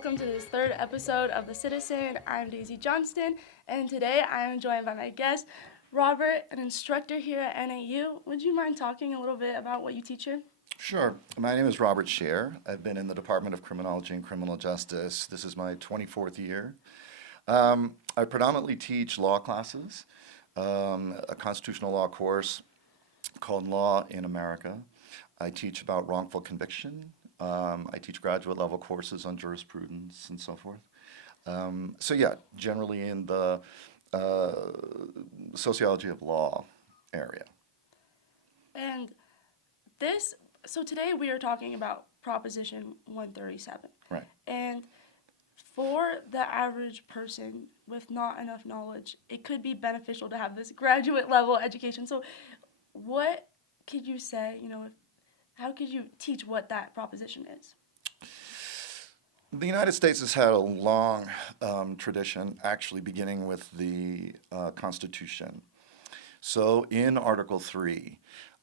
welcome to this third episode of The Citizen. I'm Daisy Johnston, and today I am joined by my guest, Robert, an instructor here at NAU. Would you mind talking a little bit about what you teach here? Sure. My name is Robert Scher. I've been in the Department of Criminology and Criminal Justice. This is my 24th year. I predominantly teach law classes, a constitutional law course called Law in America. I teach about wrongful conviction. I teach graduate level courses on jurisprudence and so forth. Generally in the sociology of law area. And so today we are talking about Proposition 137. Right. And for the average person with not enough knowledge, it could be beneficial to have this graduate level education. So what could you say, how could you teach what that proposition is? The United States has had a long tradition, actually beginning with the Constitution. So in Article 3,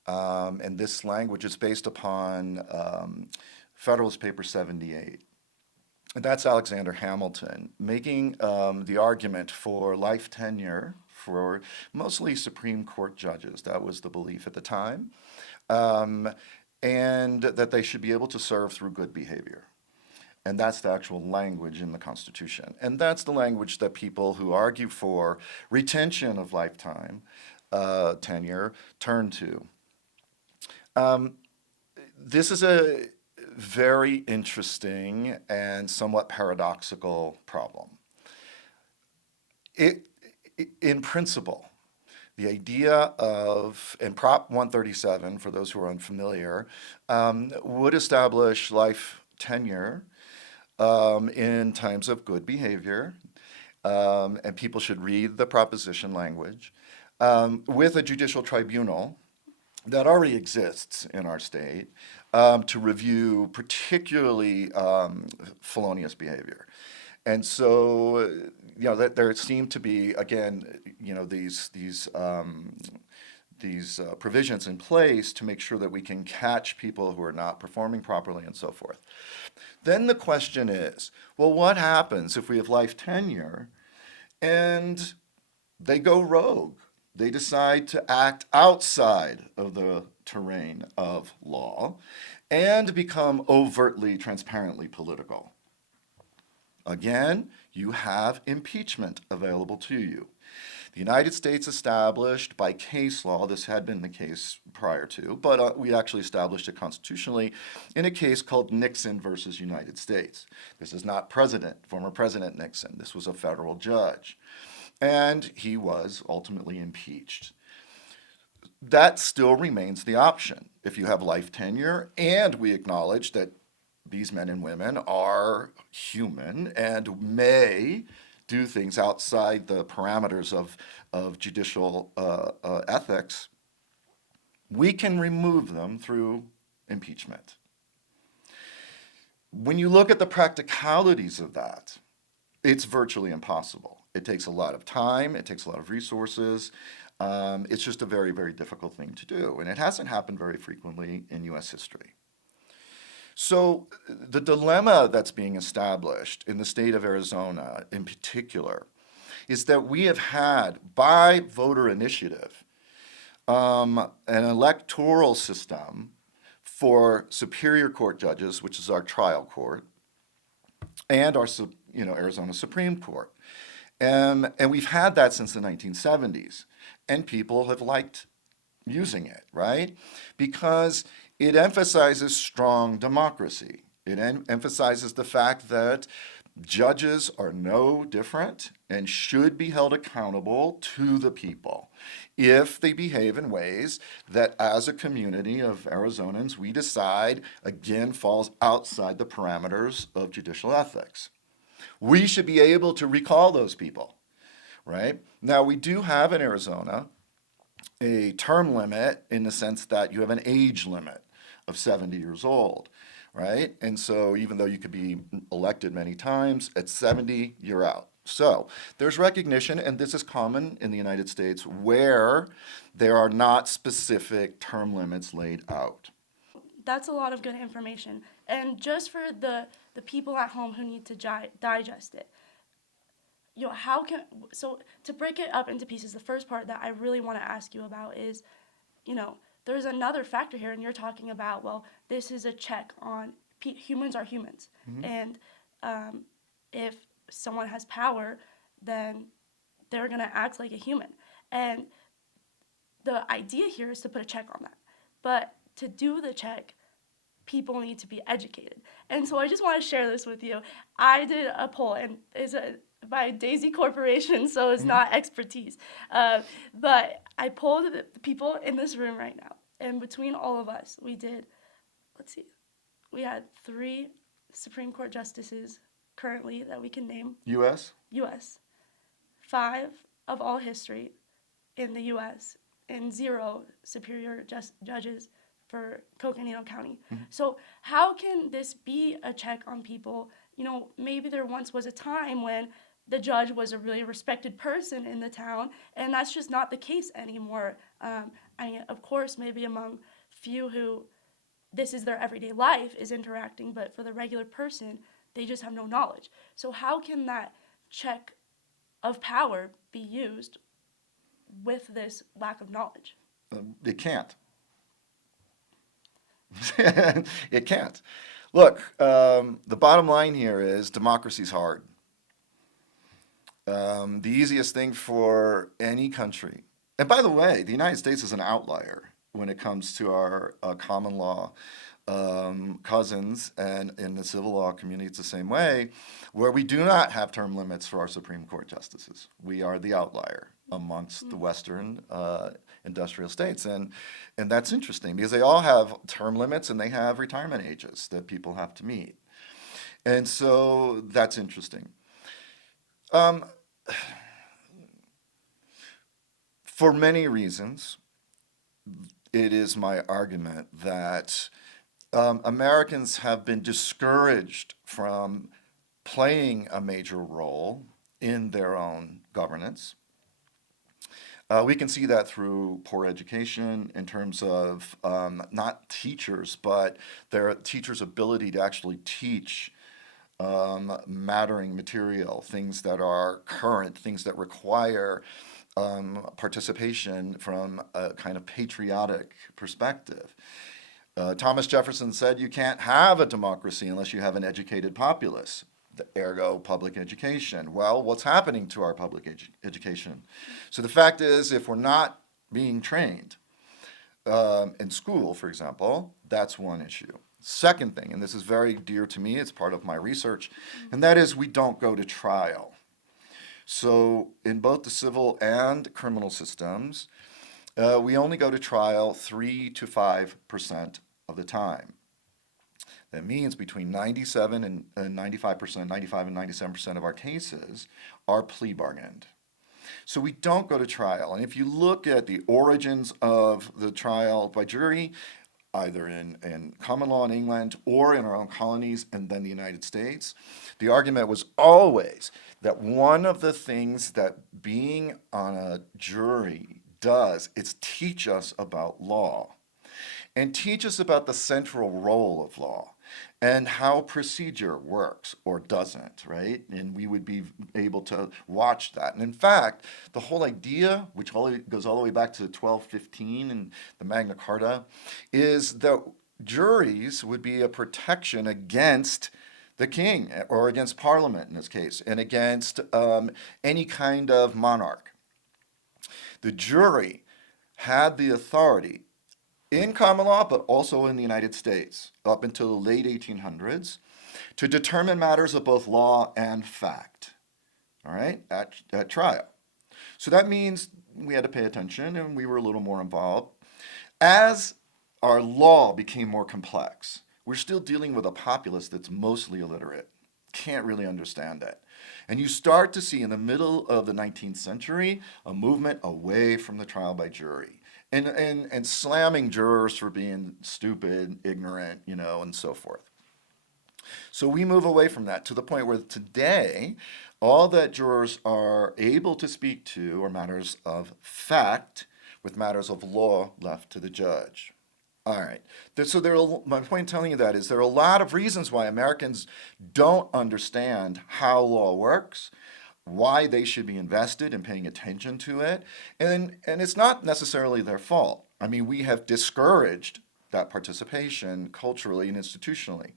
and this language is based upon Federalist Paper 78. And that's Alexander Hamilton making the argument for life tenure for mostly Supreme Court judges. That was the belief at the time. And that they should be able to serve through good behavior. And that's the actual language in the Constitution. And that's the language that people who argue for retention of lifetime tenure turn to. This is a very interesting and somewhat paradoxical problem. In principle, the idea of, and Prop 137, for those who are unfamiliar, would establish life tenure in times of good behavior, and people should read the proposition language, with a judicial tribunal that already exists in our state to review particularly felonious behavior. And so, that there seem to be, again, these provisions in place to make sure that we can catch people who are not performing properly and so forth. Then the question is, well, what happens if we have life tenure and they go rogue? They decide to act outside of the terrain of law and become overtly, transparently political. Again, you have impeachment available to you. The United States established by case law, this had been the case prior to, but we actually established it constitutionally in a case called Nixon versus United States. This is not former President Nixon. This was a federal judge. And he was ultimately impeached. That still remains the option. If you have life tenure and we acknowledge that these men and women are human and may do things outside the parameters of judicial ethics, we can remove them through impeachment. When you look at the practicalities of that, it's virtually impossible. It takes a lot of time, it takes a lot of resources. It's just a very, very difficult thing to do, and it hasn't happened very frequently in U.S. history. So the dilemma that's being established in the state of Arizona in particular is that we have had, by voter initiative, an electoral system for Superior Court judges, which is our trial court, and our Arizona Supreme Court. And we've had that since the 1970s, and people have liked using it, right? Because it emphasizes strong democracy. It emphasizes the fact that judges are no different and should be held accountable to the people if they behave in ways that, as a community of Arizonans, we decide, again, falls outside the parameters of judicial ethics. We should be able to recall those people, right? Now, we do have in Arizona a term limit in the sense that you have an age limit of 70 years old, right? And so even though you could be elected many times, at 70, you're out. So there's recognition, and this is common in the United States, where there are not specific term limits laid out. that's a lot of good information. And just for the people at home who need to digest it, so to break it up into pieces, the first part that I really want to ask you about is, there's another factor here, and you're talking about, well, this is a check on humans are humans. Mm-hmm. And if someone has power, then they're going to act like a human. And the idea here is to put a check on that. But to do the check, people need to be educated. And so I just want to share this with you. I did a poll, and it's by Daisy Corporation, so it's not expertise. But I polled the people in this room right now. And between all of us, we had 3 Supreme Court justices currently that we can name. U.S.? U.S. 5 of all history in the U.S. and 0 superior judges for Coconino County. Mm-hmm. So how can this be a check on people? Maybe there once was a time when the judge was a really respected person in the town, and that's just not the case anymore. Of course, maybe among few who this is their everyday life is interacting, but for the regular person, they just have no knowledge. So how can that check of power be used with this lack of knowledge? It can't. It can't. Look, the bottom line here is democracy's hard. The easiest thing for any country, and by the way, the United States is an outlier when it comes to our common law cousins, and in the civil law community it's the same way, where we do not have term limits for our Supreme Court justices. We are the outlier amongst the Western industrial states, and that's interesting because they all have term limits and they have retirement ages that people have to meet, and so that's interesting. For many reasons, it is my argument that Americans have been discouraged from playing a major role in their own governance. We can see that through poor education in terms of not teachers, but their teachers' ability to actually teach mattering material, things that are current, things that require participation from a kind of patriotic perspective. Thomas Jefferson said you can't have a democracy unless you have an educated populace, ergo public education. Well, what's happening to our public education? So the fact is, if we're not being trained in school, for example, that's one issue. Second thing, and this is very dear to me, it's part of my research, and that is we don't go to trial. So in both the civil and criminal systems, we only go to trial 3 to 5% of the time. That means between 97 and 95%, 95 and 97% of our cases are plea bargained. So we don't go to trial. And if you look at the origins of the trial by jury, either in common law in England or in our own colonies and then the United States, the argument was always that one of the things that being on a jury does is teach us about law and teach us about the central role of law and how procedure works or doesn't, right? And we would be able to watch that. And in fact, the whole idea, which goes all the way back to 1215 and the Magna Carta, is that juries would be a protection against the king, or against Parliament in this case, and against any kind of monarch. The jury had the authority in common law, but also in the United States, up until the late 1800s, to determine matters of both law and fact, all right, at trial. So that means we had to pay attention and we were a little more involved. As our law became more complex, we're still dealing with a populace that's mostly illiterate, can't really understand it. And you start to see in the middle of the 19th century a movement away from the trial by jury and slamming jurors for being stupid, ignorant, and so forth. So we move away from that to the point where today all that jurors are able to speak to are matters of fact, with matters of law left to the judge. All right. So my point in telling you that is there are a lot of reasons why Americans don't understand how law works, why they should be invested in paying attention to it, and it's not necessarily their fault. I mean, we have discouraged that participation culturally and institutionally,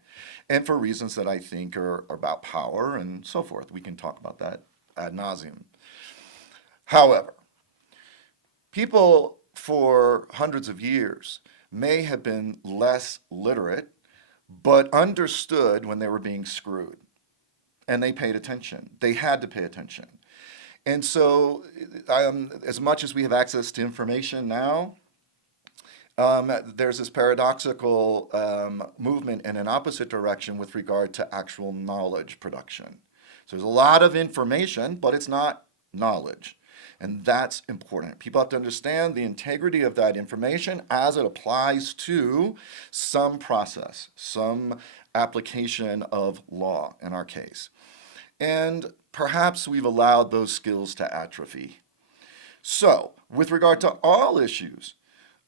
and for reasons that I think are about power and so forth. We can talk about that ad nauseum. However, people for hundreds of years may have been less literate, but understood when they were being screwed. And they paid attention. They had to pay attention. And so, as much as we have access to information now, there's this paradoxical movement in an opposite direction with regard to actual knowledge production. So there's a lot of information, but it's not knowledge. And that's important. People have to understand the integrity of that information as it applies to some process, some application of law in our case. And perhaps we've allowed those skills to atrophy. So, with regard to all issues,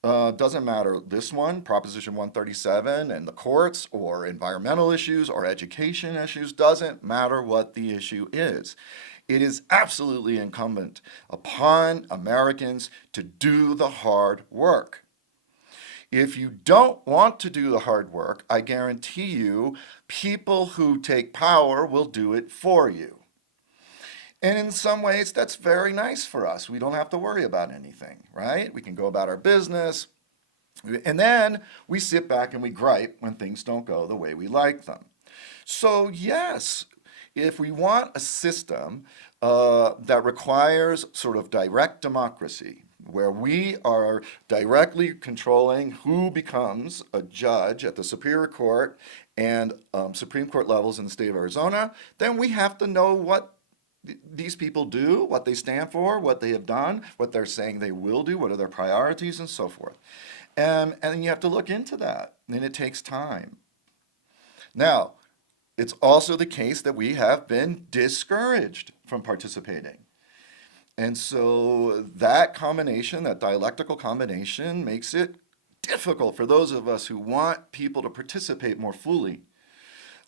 doesn't matter this one, Proposition 137 and the courts, or environmental issues or education issues, doesn't matter what the issue is. It is absolutely incumbent upon Americans to do the hard work. If you don't want to do the hard work, I guarantee you, people who take power will do it for you. And in some ways, that's very nice for us. We don't have to worry about anything, right? We can go about our business. And then we sit back and we gripe when things don't go the way we like them. So, yes, if we want a system that requires sort of direct democracy, where we are directly controlling who becomes a judge at the Superior Court and Supreme Court levels in the state of Arizona, then we have to know what these people do, what they stand for, what they have done, what they're saying they will do, what are their priorities, and so forth. And you have to look into that, and it takes time. Now, it's also the case that we have been discouraged from participating. And so that combination, that dialectical combination, makes it difficult for those of us who want people to participate more fully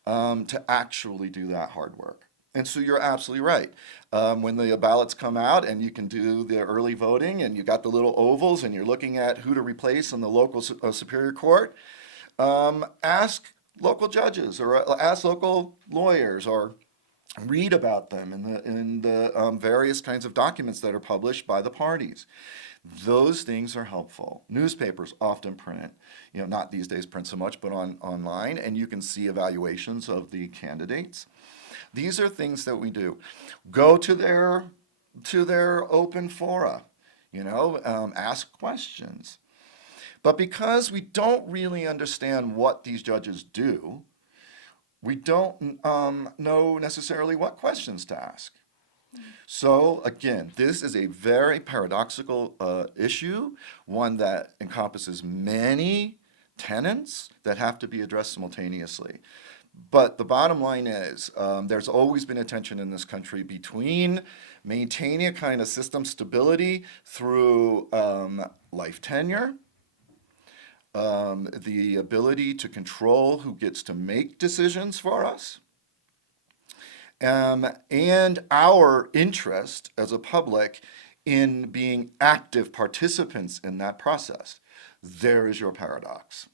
to actually do that hard work. And so you're absolutely right. When the ballots come out and you can do the early voting and you got the little ovals and you're looking at who to replace in the local Superior Court, ask local judges or ask local lawyers or read about them in the various kinds of documents that are published by the parties. Those things are helpful. Newspapers often print, not these days print so much, but online, and you can see evaluations of the candidates. These are things that we do. Go to their open fora, ask questions. But because we don't really understand what these judges do, we don't know necessarily what questions to ask. So again, this is a very paradoxical issue, one that encompasses many tenets that have to be addressed simultaneously. But the bottom line is there's always been a tension in this country between maintaining a kind of system stability through life tenure, the ability to control who gets to make decisions for us, and our interest as a public in being active participants in that process. There is your paradox.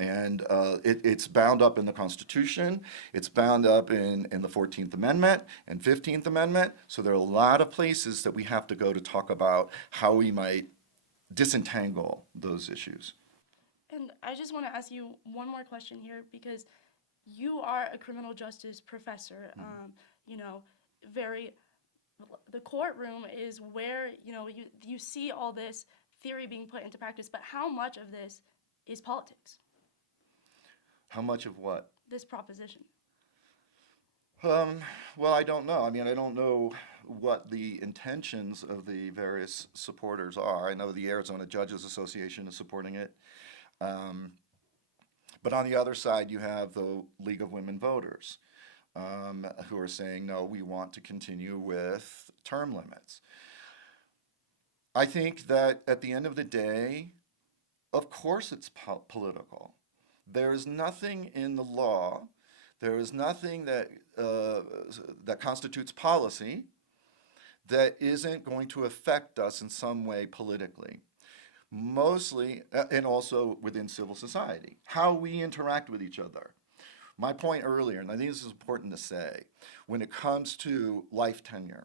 And it's bound up in the Constitution. It's bound up in the 14th Amendment and 15th Amendment. So there are a lot of places that we have to go to talk about how we might disentangle those issues. And I just want to ask you one more question here, because you are a criminal justice professor. The courtroom is where you see all this theory being put into practice. But how much of this is politics? How much of what? This proposition. Well, I don't know. I mean, I don't know what the intentions of the various supporters are. I know the Arizona Judges Association is supporting it. But on the other side, you have the League of Women Voters, who are saying, no, we want to continue with term limits. I think that at the end of the day, Of course, it's political. There is nothing in the law, there is nothing that constitutes policy that isn't going to affect us in some way politically. Mostly, and also within civil society, how we interact with each other. My point earlier, and I think this is important to say, when it comes to life tenure,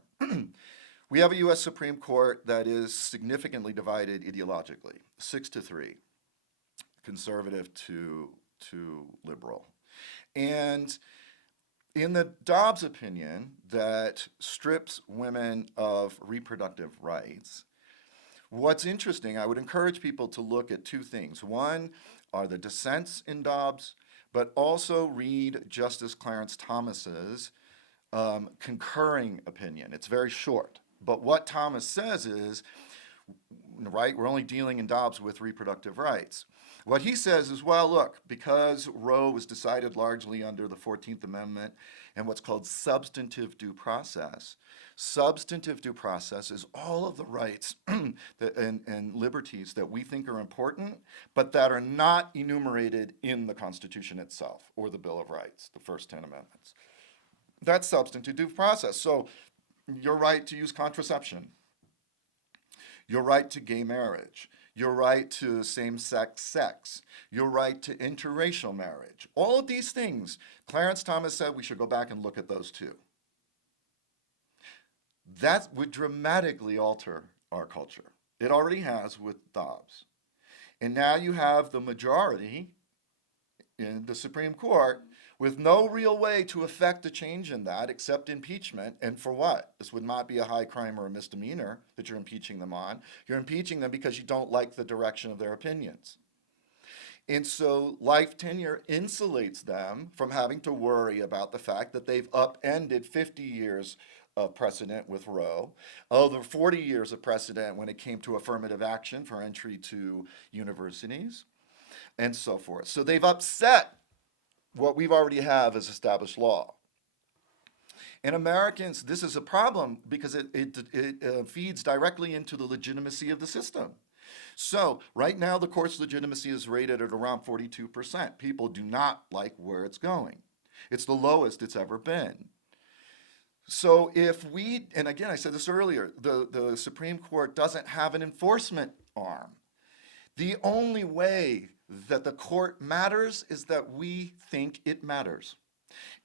we have a U.S. Supreme Court that is significantly divided ideologically, 6-3, conservative to liberal. And in the Dobbs opinion that strips women of reproductive rights, what's interesting, I would encourage people to look at two things. One are the dissents in Dobbs, but also read Justice Clarence Thomas's concurring opinion. It's very short. But what Thomas says is, right, we're only dealing in Dobbs with reproductive rights. What he says is, well, look, because Roe was decided largely under the 14th Amendment and what's called substantive due process is all of the rights and liberties that we think are important, but that are not enumerated in the Constitution itself or the Bill of Rights, the first 10 amendments. That's substantive due process. So your right to use contraception, your right to gay marriage, your right to same-sex sex, your right to interracial marriage. All of these things, Clarence Thomas said we should go back and look at those too. That would dramatically alter our culture. It already has with Dobbs. And now you have the majority in the Supreme Court with no real way to effect a change in that except impeachment. And for what? This would not be a high crime or a misdemeanor that you're impeaching them on. You're impeaching them because you don't like the direction of their opinions. And so life tenure insulates them from having to worry about the fact that they've upended 50 years of precedent with Roe, over 40 years of precedent when it came to affirmative action for entry to universities, and so forth. So they've upset what we've already have as established law. And Americans, this is a problem because it feeds directly into the legitimacy of the system. So right now the court's legitimacy is rated at around 42%. People do not like where it's going. It's the lowest it's ever been. So if we, and again, I said this earlier, the Supreme Court doesn't have an enforcement arm. The only way that the court matters is that we think it matters,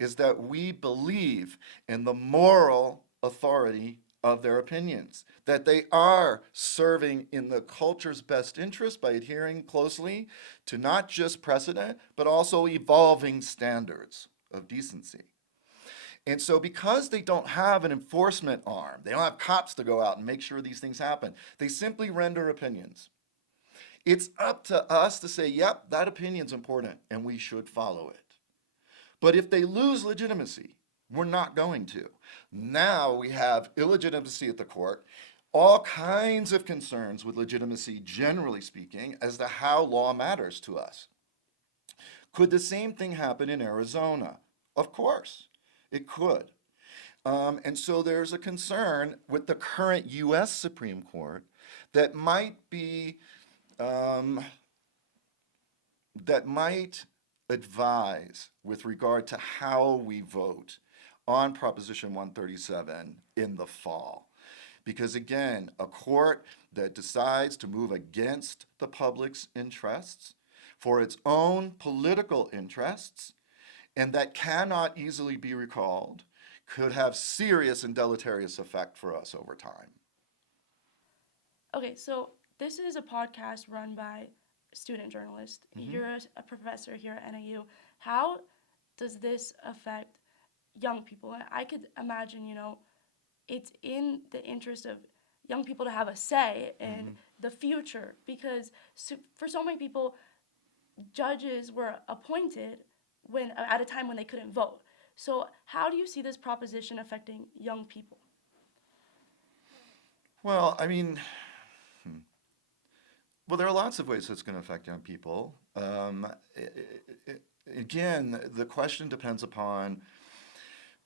is that we believe in the moral authority of their opinions, that they are serving in the culture's best interest by adhering closely to not just precedent, but also evolving standards of decency. And so because they don't have an enforcement arm, they don't have cops to go out and make sure these things happen, they simply render opinions. It's up to us to say, yep, that opinion's important and we should follow it. But if they lose legitimacy, we're not going to. Now we have illegitimacy at the court, all kinds of concerns with legitimacy, generally speaking, as to how law matters to us. Could the same thing happen in Arizona? Of course. It could. And so there's a concern with the current U.S. Supreme Court that might advise with regard to how we vote on Proposition 137 in the fall. Because again, a court that decides to move against the public's interests for its own political interests and that cannot easily be recalled, could have serious and deleterious effect for us over time. Okay, so this is a podcast run by a student journalist. Mm-hmm. You're a professor here at NAU. How does this affect young people? I could imagine, it's in the interest of young people to have a say in the future because for so many people, judges were appointed at a time when they couldn't vote. So how do you see this proposition affecting young people? Well, I mean, there are lots of ways it's going to affect young people. Again, the question depends upon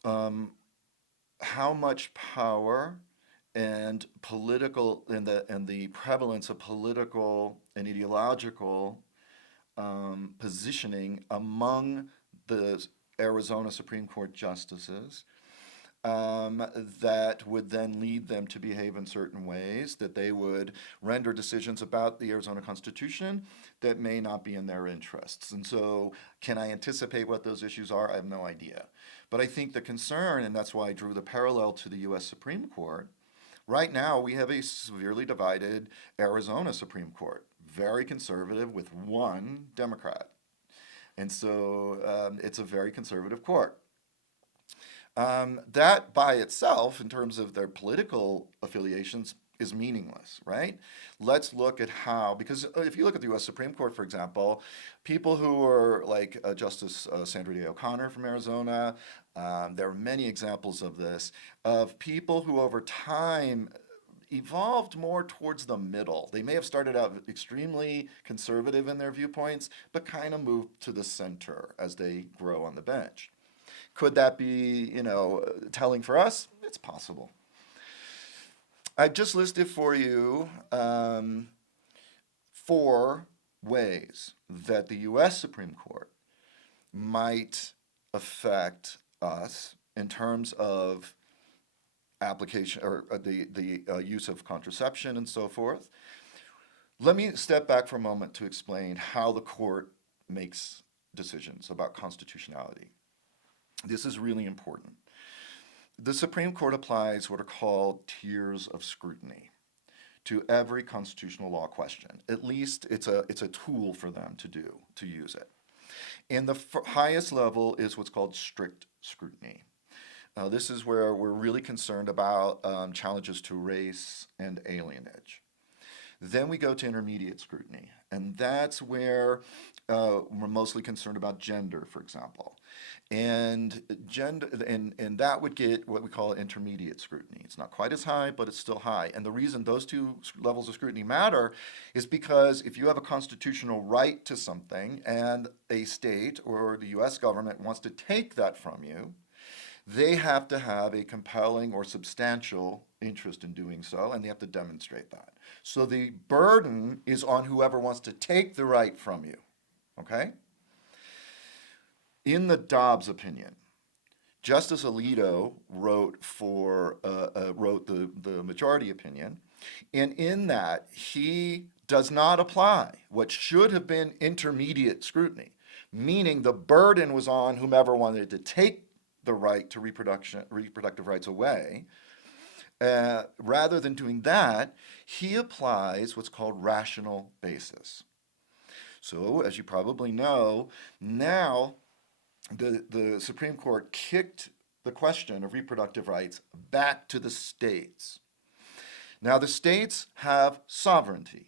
how much power and the prevalence of political and ideological positioning among the Arizona Supreme Court justices that would then lead them to behave in certain ways, that they would render decisions about the Arizona Constitution that may not be in their interests. And so, can I anticipate what those issues are? I have no idea. But I think the concern, and that's why I drew the parallel to the US Supreme Court, right now we have a severely divided Arizona Supreme Court, very conservative with one Democrat. And so it's a very conservative court. That by itself, in terms of their political affiliations, is meaningless, right? Let's look at how, because if you look at the US Supreme Court, for example, people who are like Justice Sandra Day O'Connor from Arizona, there are many examples of this, of people who over time evolved more towards the middle. They may have started out extremely conservative in their viewpoints, but kind of moved to the center as they grow on the bench. Could that be, telling for us? It's possible. I've just listed for you 4 ways that the U.S. Supreme Court might affect us in terms of application or the use of contraception and so forth. Let me step back for a moment to explain how the court makes decisions about constitutionality. This is really important. The Supreme Court applies what are called tiers of scrutiny to every constitutional law question. At least it's a tool for them to use it. And the highest level is what's called strict scrutiny. This is where we're really concerned about challenges to race and alienage. Then we go to intermediate scrutiny, and that's where we're mostly concerned about gender, for example. And that would get what we call intermediate scrutiny. It's not quite as high, but it's still high. And the reason those 2 levels of scrutiny matter is because if you have a constitutional right to something and a state or the US government wants to take that from you, they have to have a compelling or substantial interest in doing so, and they have to demonstrate that. So the burden is on whoever wants to take the right from you, okay? In the Dobbs opinion, Justice Alito wrote the majority opinion, and in that he does not apply what should have been intermediate scrutiny, meaning the burden was on whomever wanted to take the right to reproductive rights away. Rather than doing that, he applies what's called rational basis. So, as you probably know, now the Supreme Court kicked the question of reproductive rights back to the states. Now, the states have sovereignty,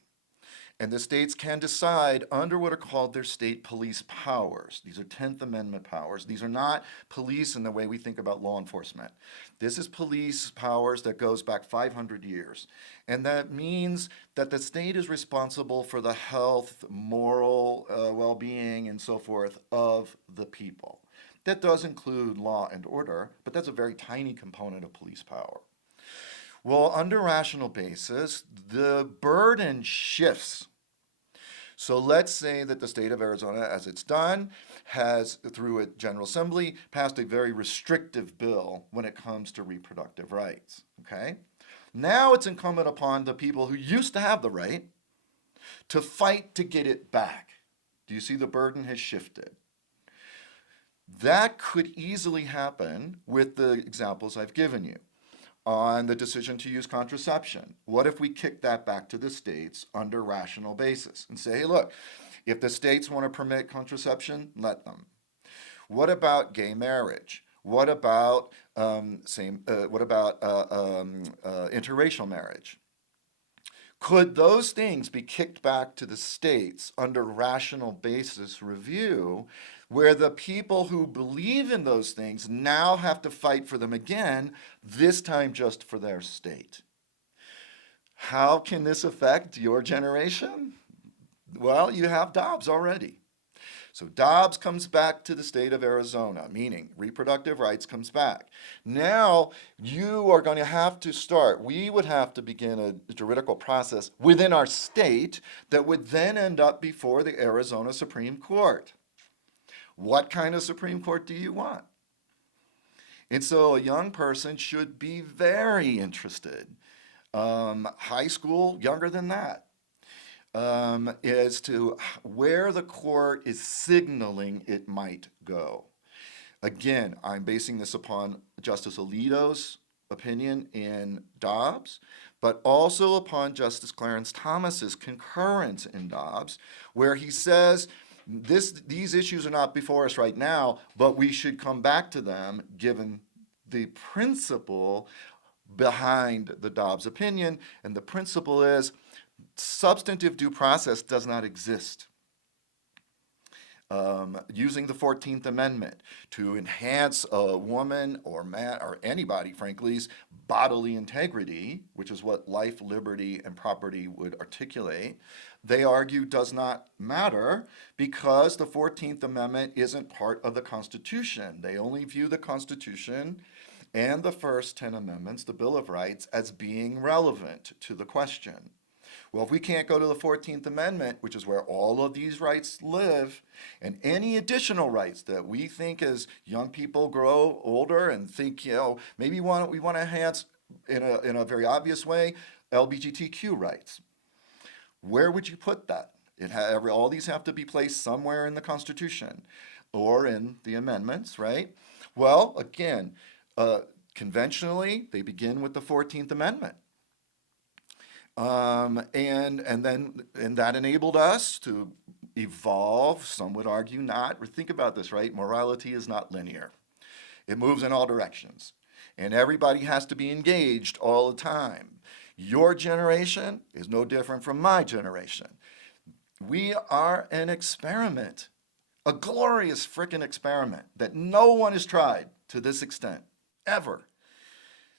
and the states can decide under what are called their state police powers. These are 10th Amendment powers. These are not police in the way we think about law enforcement. This is police powers that goes back 500 years. And that means that the state is responsible for the health, moral well-being, and so forth of the people. That does include law and order, but that's a very tiny component of police power. Well, under rational basis, the burden shifts. So let's say that the state of Arizona, as it's done, has, through a General Assembly, passed a very restrictive bill when it comes to reproductive rights, okay? Now it's incumbent upon the people who used to have the right to fight to get it back. Do you see the burden has shifted? That could easily happen with the examples I've given you. On the decision to use contraception, what if we kick that back to the states under rational basis and say, hey, look, if the states want to permit contraception, let them. What about gay marriage? What about interracial marriage? Could those things be kicked back to the states under rational basis review, where the people who believe in those things now have to fight for them again, this time just for their state? How can this affect your generation? Well, you have Dobbs already. So Dobbs comes back to the state of Arizona, meaning reproductive rights comes back. Now you are going to have to start, we would have to begin a juridical process within our state that would then end up before the Arizona Supreme Court. What kind of Supreme Court do you want? And so a young person should be very interested, high school, younger than that, as to where the court is signaling it might go. Again, I'm basing this upon Justice Alito's opinion in Dobbs, but also upon Justice Clarence Thomas's concurrence in Dobbs, where he says these issues are not before us right now, but we should come back to them given the principle behind the Dobbs opinion. And the principle is substantive due process does not exist. Using the 14th Amendment to enhance a woman or man or anybody, frankly's bodily integrity, which is what life, liberty, and property would articulate, they argue does not matter because the 14th Amendment isn't part of the Constitution. They only view the Constitution and the first 10 amendments, the Bill of Rights, as being relevant to the question. Well, if we can't go to the 14th Amendment, which is where all of these rights live, and any additional rights that we think as young people grow older and think, maybe we want to enhance in a very obvious way, LBGTQ rights. Where would you put that? All these have to be placed somewhere in the Constitution or in the amendments, right? Well, again, conventionally, they begin with the 14th Amendment. And that enabled us to evolve. Some would argue not. Think about this, right? Morality is not linear. It moves in all directions. And everybody has to be engaged all the time. Your generation is no different from my generation. We are an experiment, a glorious frickin' experiment that no one has tried to this extent, ever.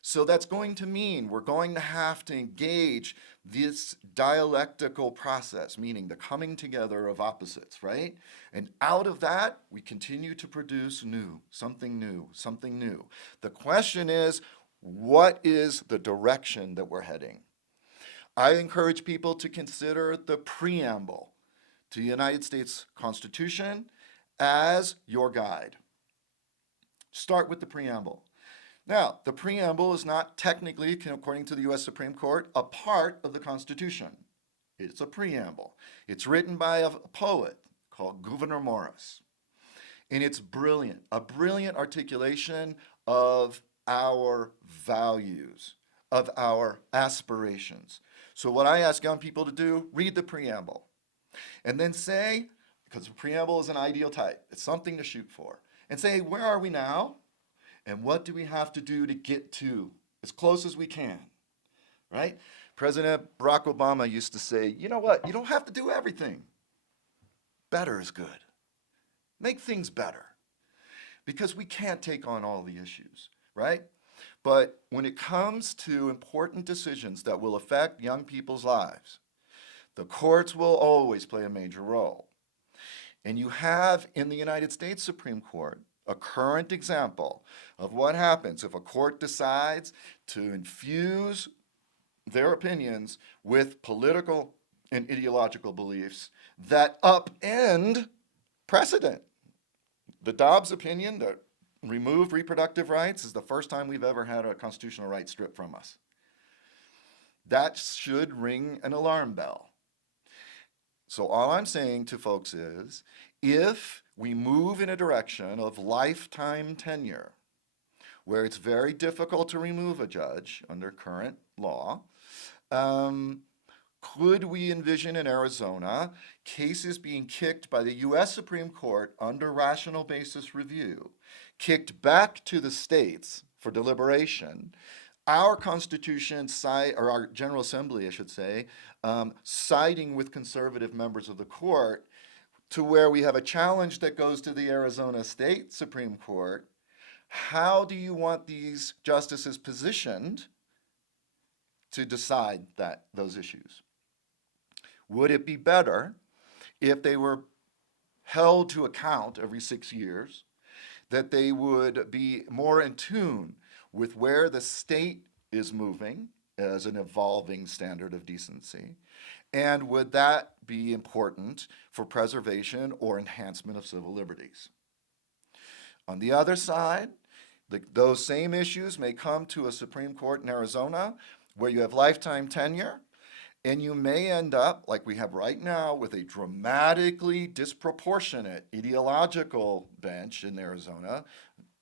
So that's going to mean we're going to have to engage this dialectical process, meaning the coming together of opposites, right? And out of that, we continue to produce something new, something new. The question is, what is the direction that we're heading? I encourage people to consider the preamble to the United States Constitution as your guide. Start with the preamble. Now, the preamble is not technically, according to the U.S. Supreme Court, a part of the Constitution. It's a preamble. It's written by a poet called Gouverneur Morris. And it's brilliant, a brilliant articulation of our values, of our aspirations. So what I ask young people to do, read the preamble. And then say, because the preamble is an ideal type, it's something to shoot for. And say, where are we now? And what do we have to do to get to as close as we can, right? President Barack Obama used to say, you know what? You don't have to do everything. Better is good. Make things better. Because we can't take on all the issues, right? But when it comes to important decisions that will affect young people's lives, the courts will always play a major role. And you have in the United States Supreme Court a current example of what happens if a court decides to infuse their opinions with political and ideological beliefs that upend precedent. The Dobbs opinion that removed reproductive rights is the first time we've ever had a constitutional right stripped from us. That should ring an alarm bell. So all I'm saying to folks is, if we move in a direction of lifetime tenure, where it's very difficult to remove a judge under current law, could we envision in Arizona cases being kicked by the U.S. Supreme Court under rational basis review, kicked back to the states for deliberation, our Constitution, or our General Assembly, I should say, siding with conservative members of the court, to where we have a challenge that goes to the Arizona State Supreme Court? How do you want these justices positioned to decide those issues? Would it be better if they were held to account every 6 years, that they would be more in tune with where the state is moving as an evolving standard of decency, and would that be important for preservation or enhancement of civil liberties? On the other side, those same issues may come to a Supreme Court in Arizona where you have lifetime tenure, and you may end up, like we have right now, with a dramatically disproportionate ideological bench in Arizona,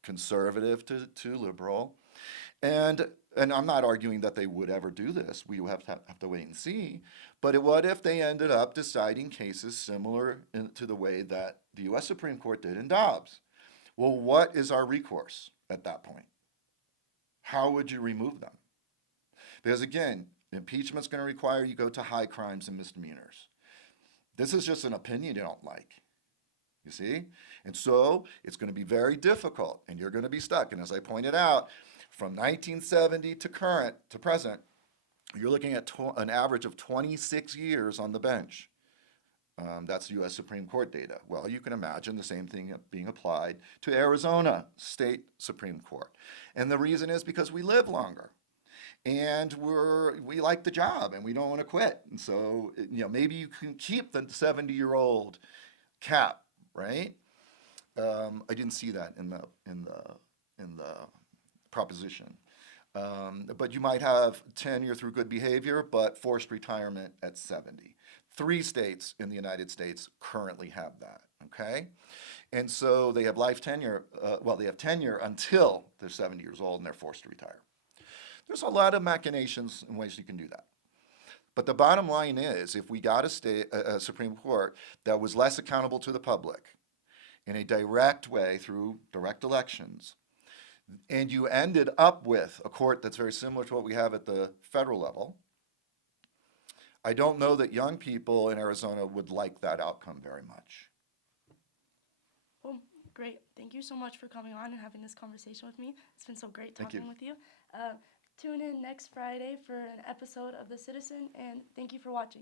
conservative to liberal. And I'm not arguing that they would ever do this. We have to wait and see. But what if they ended up deciding cases similar to the way that the U.S. Supreme Court did in Dobbs? Well, what is our recourse at that point? How would you remove them? Because again, impeachment's going to require you go to high crimes and misdemeanors. This is just an opinion you don't like. You see? And so it's going to be very difficult, and you're going to be stuck. And as I pointed out, from 1970 to present, you're looking at an average of 26 years on the bench. That's U.S. Supreme Court data. Well, you can imagine the same thing being applied to Arizona State Supreme Court. And the reason is because we live longer. And we like the job and we don't want to quit. And so, maybe you can keep the 70-year-old cap, right? I didn't see that in the proposition. But you might have tenure through good behavior, but forced retirement at 70. 3 states in the United States currently have that, okay? And so they have life tenure, they have tenure until they're 70 years old and they're forced to retire. There's a lot of machinations and ways you can do that. But the bottom line is, if we got a Supreme Court that was less accountable to the public in a direct way through direct elections, and you ended up with a court that's very similar to what we have at the federal level, I don't know that young people in Arizona would like that outcome very much. Well, great. Thank you so much for coming on and having this conversation with me. It's been so great talking with you. Tune in next Friday for an episode of The Citizen, and thank you for watching.